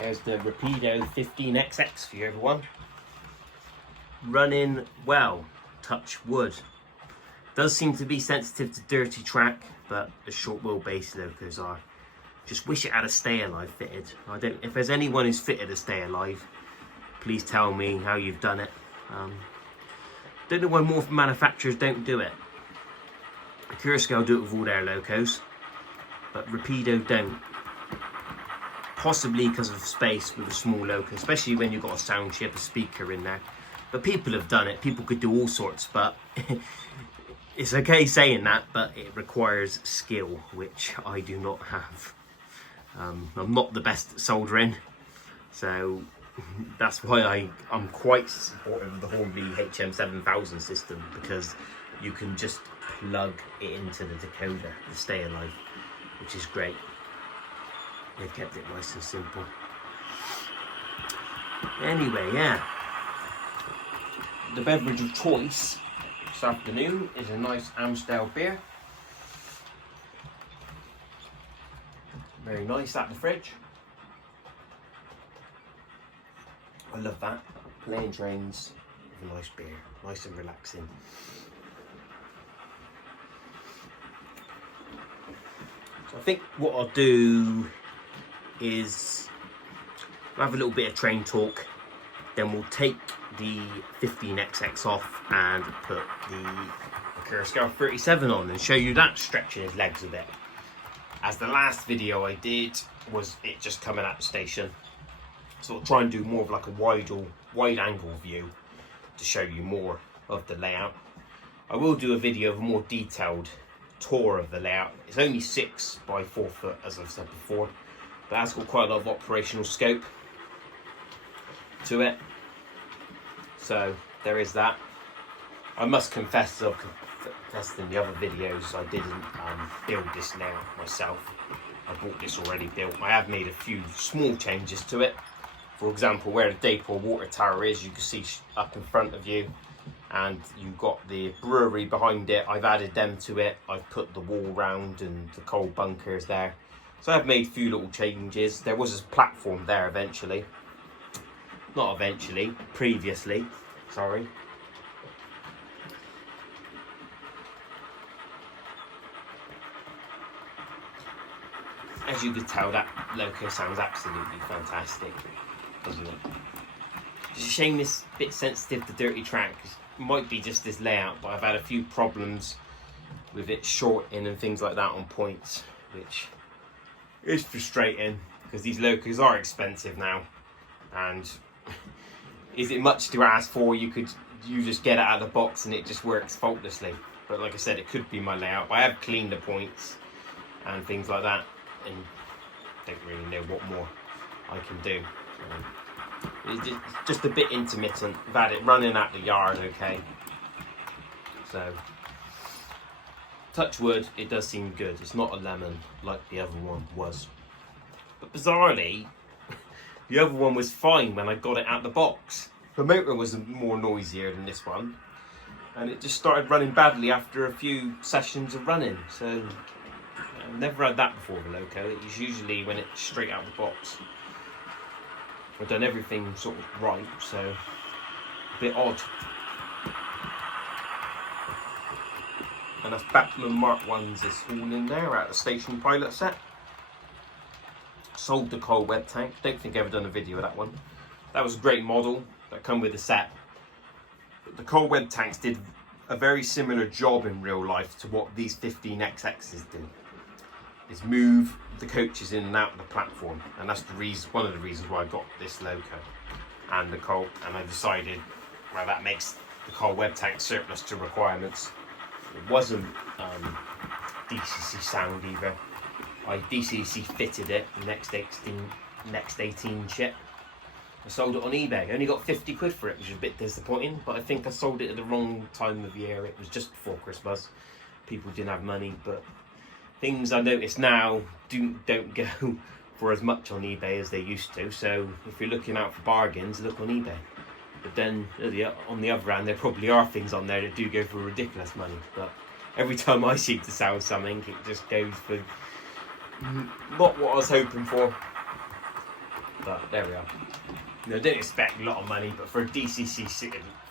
There's the Rapido 15XX for you, everyone. Running well, touch wood. Does seem to be sensitive to dirty track, but the short wheelbase locos are. Just wish it had a stay alive fitted. If there's anyone who's fitted a stay alive, please tell me how you've done it. Don't know why more manufacturers don't do it. Accurascale do it with all their locos, but Rapido don't. Possibly because of space with a small loco, especially when you've got a sound chip, a speaker in there. But people have done it. People could do all sorts, but it's okay saying that, but it requires skill, which I do not have. I'm not the best at soldering, so that's why I'm quite supportive of the Hornby HM7000 system, because you can just plug it into the decoder to stay alive, which is great. They've kept it nice and simple. Anyway, yeah. The beverage of choice this afternoon is a nice Amstel beer. Very nice out the fridge. I love that. Playing trains with a nice beer, nice and relaxing. So I think what I'll do is we'll have a little bit of train talk, then we'll take the 15XX off and put the Accurascale 37 on and show you that stretching his legs a bit. As the last video I did was it just coming out the station, so I'll try and do more of like a wide angle view to show you more of the layout. I will do a video of a more detailed tour of the layout. It's only 6 by 4 foot, as I've said before, but that's got quite a lot of operational scope to it. So there is that. I must confess, I've confessed in the other videos, I didn't build this layout myself. I bought this already built. I have made a few small changes to it. For example, where the Dayport water tower is, you can see up in front of you, and you've got the brewery behind it. I've added them to it. I've put the wall round and the coal bunkers there. So I've made a few little changes. There was a platform there eventually. Not eventually, previously, sorry. As you could tell, that loco sounds absolutely fantastic, doesn't it? It's a shame it's a bit sensitive to dirty track. It might be just this layout, but I've had a few problems with it shorting and things like that on points, which is frustrating because these locos are expensive now. And is it much to ask for? You just get it out of the box and it just works faultlessly. But like I said, it could be my layout. I have cleaned the points and things like that, and don't really know what more I can do. It's just a bit intermittent. I've had it running at the yard, okay. So, touch wood, it does seem good. It's not a lemon like the other one was. But bizarrely, the other one was fine when I got it out of the box. The motor was more noisier than this one, and it just started running badly after a few sessions of running. So I've never had that before, the loco. It's usually when it's straight out of the box. I've done everything sort of right, so a bit odd. And that's Batman Mark 1's this all in there out of the station pilot set. Sold the coal web tank. Don't think I've ever done a video of that one. That was a great model that come with the set. But the coal web tanks did a very similar job in real life to what these 15XXs do. Is move the coaches in and out of the platform, and that's the reason, one of the reasons why I got this loco and the coal. And I decided, well, that makes the coal web tank surplus to requirements. It wasn't DCC sound either. I DCC fitted it, next 18 chip. I sold it on eBay. I only got 50 quid for it, which was a bit disappointing, but I think I sold it at the wrong time of year. It was just before Christmas. People didn't have money, but things I notice now don't go for as much on eBay as they used to. So if you're looking out for bargains, look on eBay. But then on the other hand, there probably are things on there that do go for ridiculous money. But every time I seem to sell something, it just goes for not what I was hoping for. But there we are. I don't expect a lot of money, but for a DCC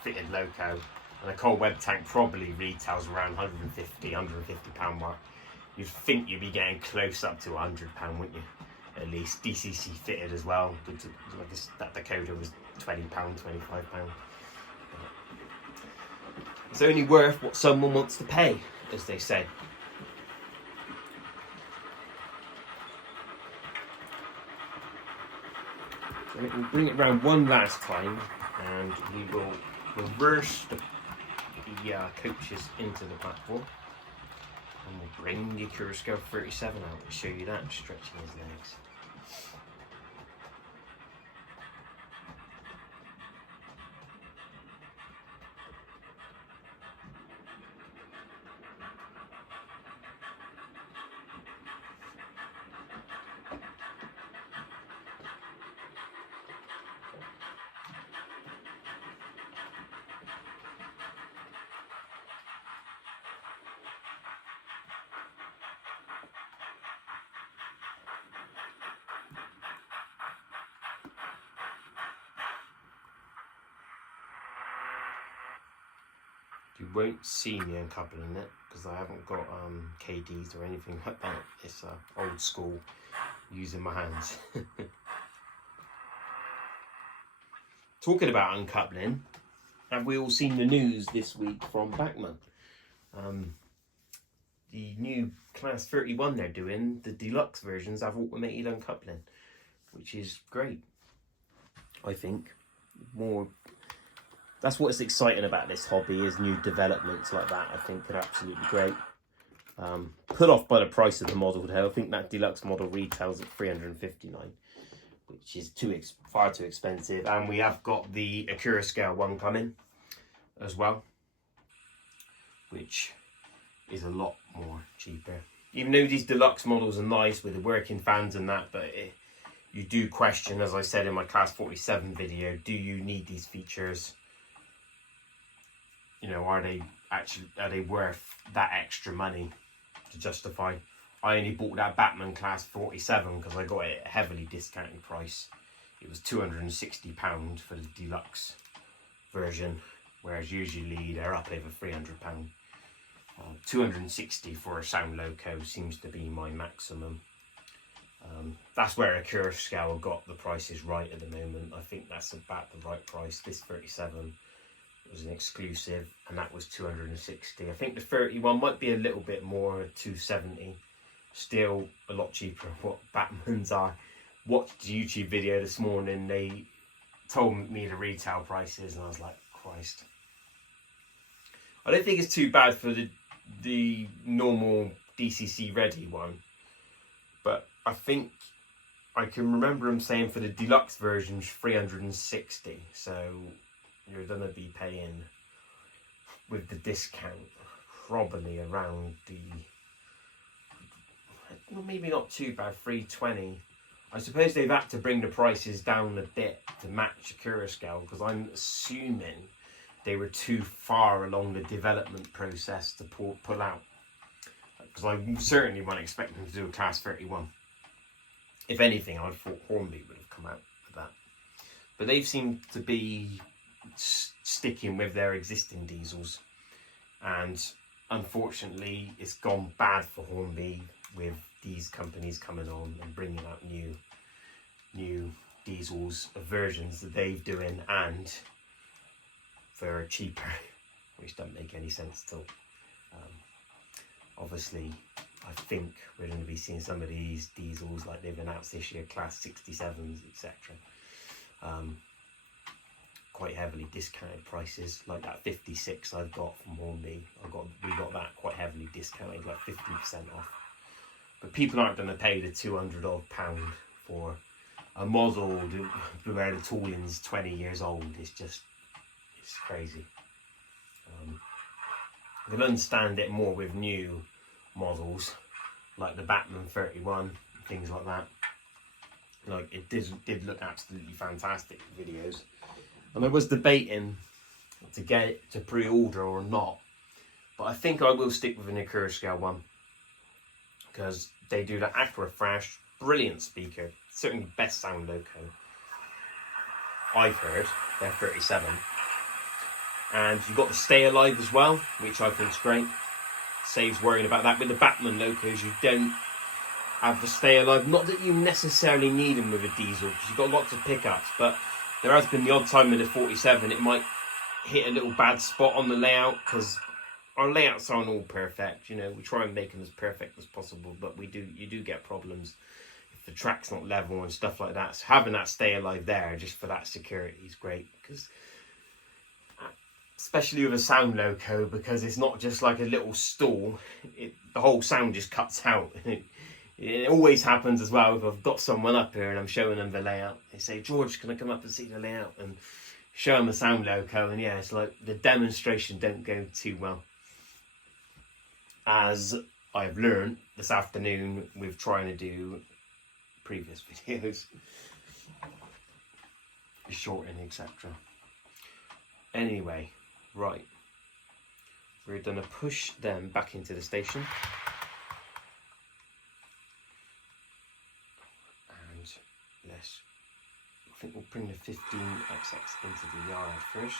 fitted loco, and a cold web tank probably retails around £150 mark. You'd think you'd be getting close up to £100, wouldn't you? At least DCC fitted as well. That Dakota was £20, £25. It's only worth what someone wants to pay, as they say. So we'll bring it round one last time, and we will reverse the coaches into the platform, and we'll bring the Accurascale 37 out and show you that stretching his legs. You won't see me uncoupling it because I haven't got KDs or anything like that. It's old school, using my hands. Talking about uncoupling, have we all seen the news this week from Bachmann? The new Class 31 they're doing, the deluxe versions have automated uncoupling, which is great. I think that's what's exciting about this hobby, is new developments like that. I think are absolutely great. Put off by the price of the model though. I think that deluxe model retails at $359, which is far too expensive. And we have got the Accurascale one coming as well, which is a lot more cheaper. Even though these deluxe models are nice with the working fans and that, but you do question, as I said in my Class 47 video, do you need these features? You know, are they worth that extra money to justify? I only bought that Batman Class 47 because I got it at a heavily discounted price. It was £260 for the deluxe version, whereas usually they're up over £300. 260 for a Sound Loco seems to be my maximum. That's where Accurascale got the prices right at the moment. I think that's about the right price. This 37 was an exclusive, and that was 260. I think the 31 might be a little bit more, 270. Still a lot cheaper than what Batman's are. Watched a YouTube video this morning. They told me the retail prices, and I was like, Christ. I don't think it's too bad for the normal DCC ready one, but I think I can remember them saying for the deluxe version 360. So you're going to be paying, with the discount, probably around maybe not too bad, 320. I suppose they've had to bring the prices down a bit to match Accurascale, because I'm assuming they were too far along the development process to pull out. Because I certainly wasn't expecting them to do a Class 31. If anything, I'd thought Hornby would have come out with that. But they've seemed to be sticking with their existing diesels, and unfortunately it's gone bad for Hornby with these companies coming on and bringing out new diesels of versions that they're doing, and they're cheaper, which don't make any sense at all. Obviously I think we're going to be seeing some of these diesels like they've announced this year, Class 67s, etc. Quite heavily discounted prices, like that 56 I've got from Hornby. We got that quite heavily discounted, like 50% off. But people aren't going to pay the £200 for a model where the tooling's 20 years old. It's crazy. They'll understand it more with new models like the Batman 31, things like that. Like, it did look absolutely fantastic videos. And I was debating to get it to pre-order or not, but I think I will stick with an Accurascale one, because they do the Accurascale, brilliant speaker, certainly best sound loco I've heard. They're 37, and you've got the Stay Alive as well, which I think's great. Saves worrying about that. With the Batman locos, you don't have the Stay Alive. Not that you necessarily need them with a diesel, because you've got lots of pickups, but there has been the odd time with the 47 it might hit a little bad spot on the layout, because our layouts aren't all perfect. You know, we try and make them as perfect as possible, but you do get problems if the track's not level and stuff like that. So having that Stay Alive there just for that security is great, because especially with a sound loco, because it's not just like a little stall, the whole sound just cuts out. It always happens as well if I've got someone up here and I'm showing them the layout. They say, George, can I come up and see the layout? And show them the sound loco, and yeah, it's like the demonstration don't go too well. As I've learned this afternoon with trying to do previous videos, shorting, etc. Anyway, right, we're gonna push them back into the station. I think we'll bring the 15XX into the yard first.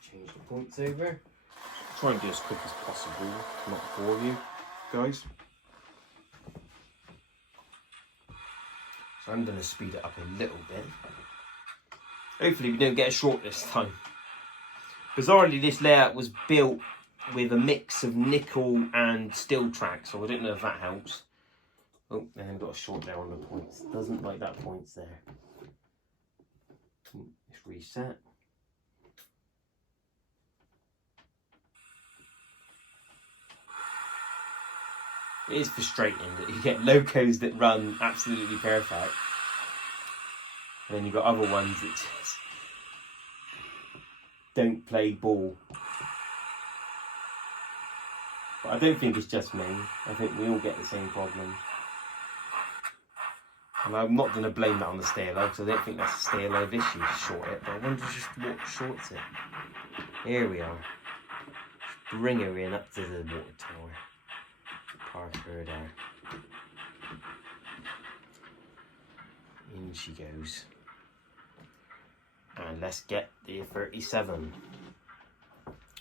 Change the points over. Try and do as quick as possible, not bore you guys. So I'm going to speed it up a little bit. Hopefully we don't get a short this time. Bizarrely, this layout was built with a mix of nickel and steel track, so I don't know if that helps. Oh, and I've got a short there on the points. Doesn't like that points there. Let's reset. It is frustrating that you get locos that run absolutely perfect, and then you've got other ones that just don't play ball. But I don't think it's just me. I think we all get the same problem. And I'm not going to blame that on the Stay Alive, because I don't think that's a Stay Alive issue to short it, but I wonder just what shorts it. Here we are. Bring her in up to the water tower. Park her there. In she goes. And let's get the 37.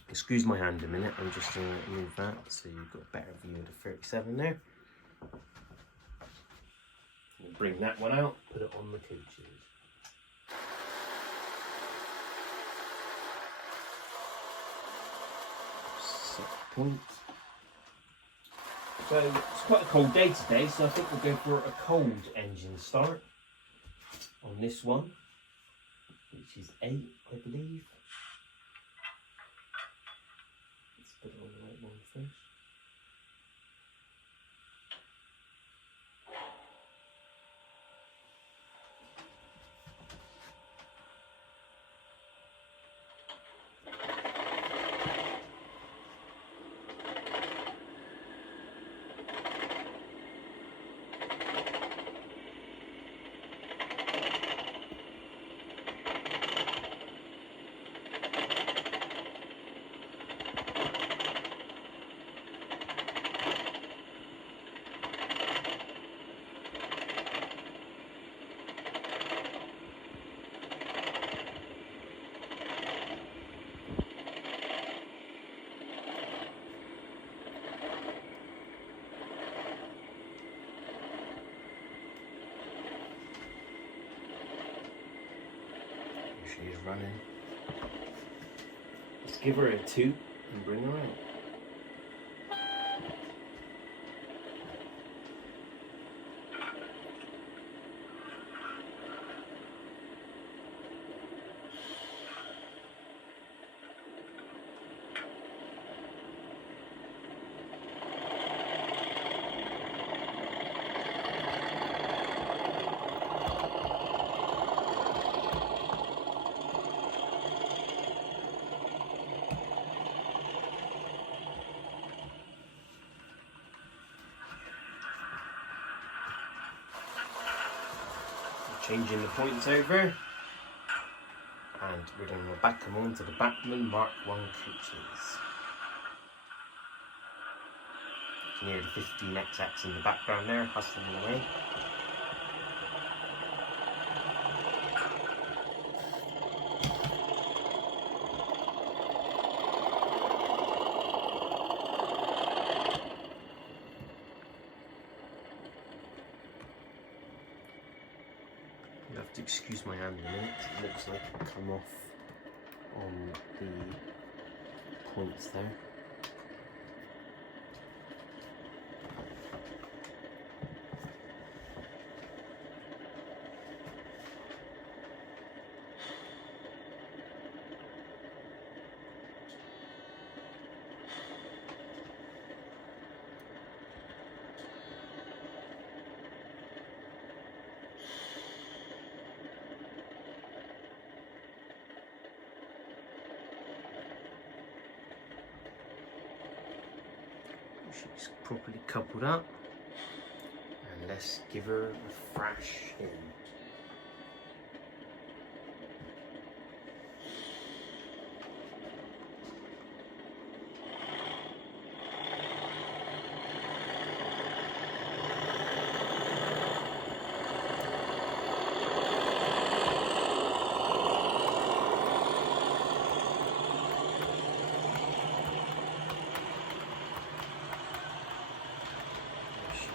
Excuse my hand a minute, I'm just going to move that so you've got a better view of the 37 there. We'll bring that one out, put it on the coaches. Set point. So it's quite a cold day today, so I think we'll go for a cold engine start on this one, which is 8, I believe. Let's put it on the right one first. She is running. Let's give her a 2 and bring her out. changing the points over, and we're going to back them on to the Bachmann Mark 1 coaches. You can hear the 15XX in the background there, hustling away. You have to excuse my hand a minute, it looks like it come off on the points there. She's properly coupled up, and let's give her a thrash in.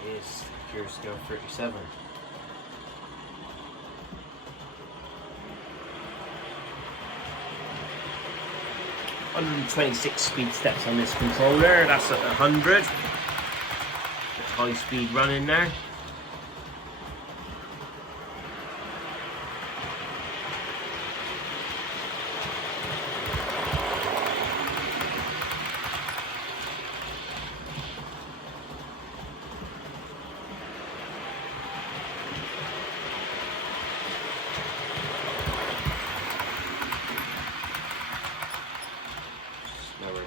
Is Accurascale 37. (126) speed steps on this controller. That's at 100. It's high speed running there.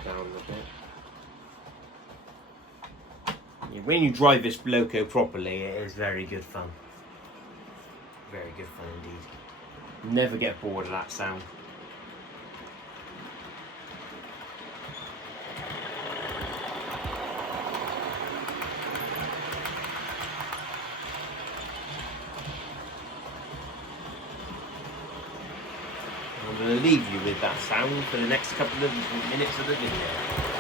Down a bit. Yeah, when you drive this loco properly, it is very good fun. Very good fun indeed. Never get bored of that sound. I'm going to leave you with that sound for the next couple of minutes of the video.